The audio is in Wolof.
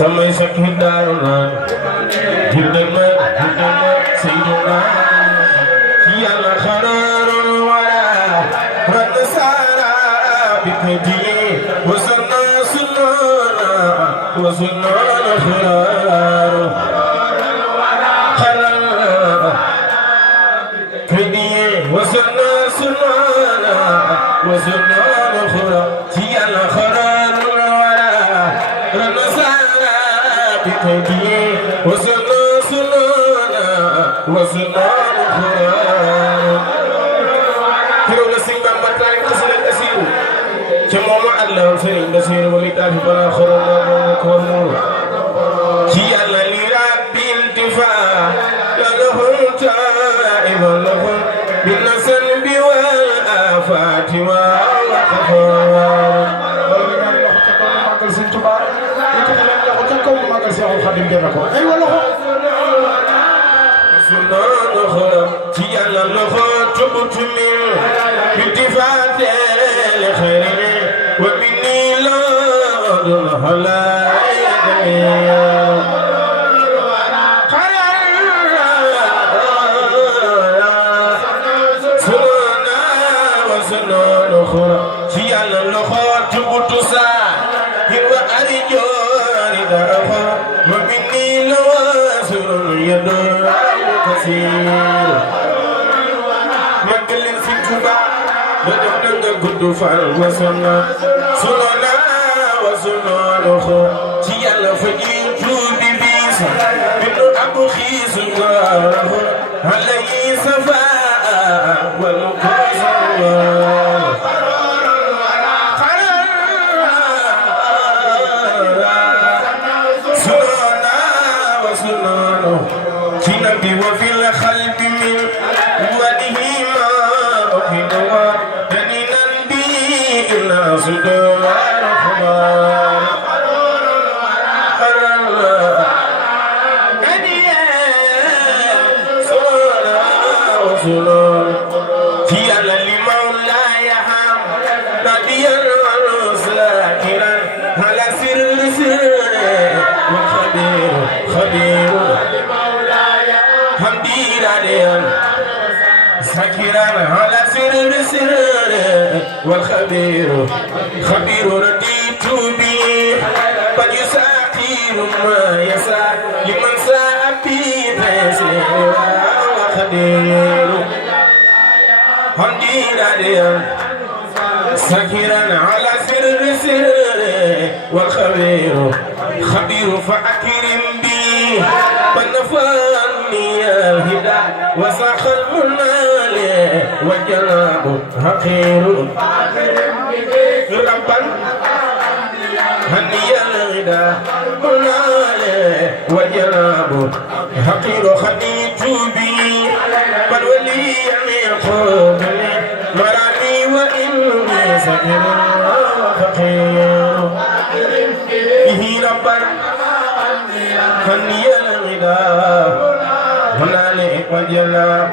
Samay sakit darunan Hirdama Sayyiduna Yalla khararul wara Radasara Bikadi Wasanna sunnana Wasanna kharar Kharar Kadi Wasanna sunnana Wasanna kharar Yalla khararul wara Radasara وسنا سنانا وسنا خير كيلو لسين بمبتاي كسل كسير كموما الله سرين بسير وليتا في بلا خرنا كورمو كي الله لرب التفا لهم تائب لهم بالنسل بالآفات والخفار Khadim def na ko ay wala ko sunna loxo ci yàlla loxo tubutu min bitifate li khairin wa minni la dun halaya sunna wa sunna loxo ci yàlla loxo tubutu sa wa arijo ni darafa ومني لواسر يدور كثير مكلن سكبا بدون قد فعل وسنا سننا وسنا رخو تيال فجين جودي بيسا بنو أبو خيس واره علي صفاء والمكوز وفي الخلق من وده ما أخذوا دنينا به إلا صدور الخبار في على المولى يحام نبي الرسول والخبير خبير رديت به قد يساعد ما يسعى لمن ساء في تيسير وخبير حمدي راديا سكرا على سر سر والخبير خبير فأكرم بي فنفعني الهدى وساخ المنال والجناب حقير ربا هني الغدى منال والجناب حقير خديت بي بل ولي يقول مرامي وإني سكر فقير به ربا هني الغدى هنالك وجلاب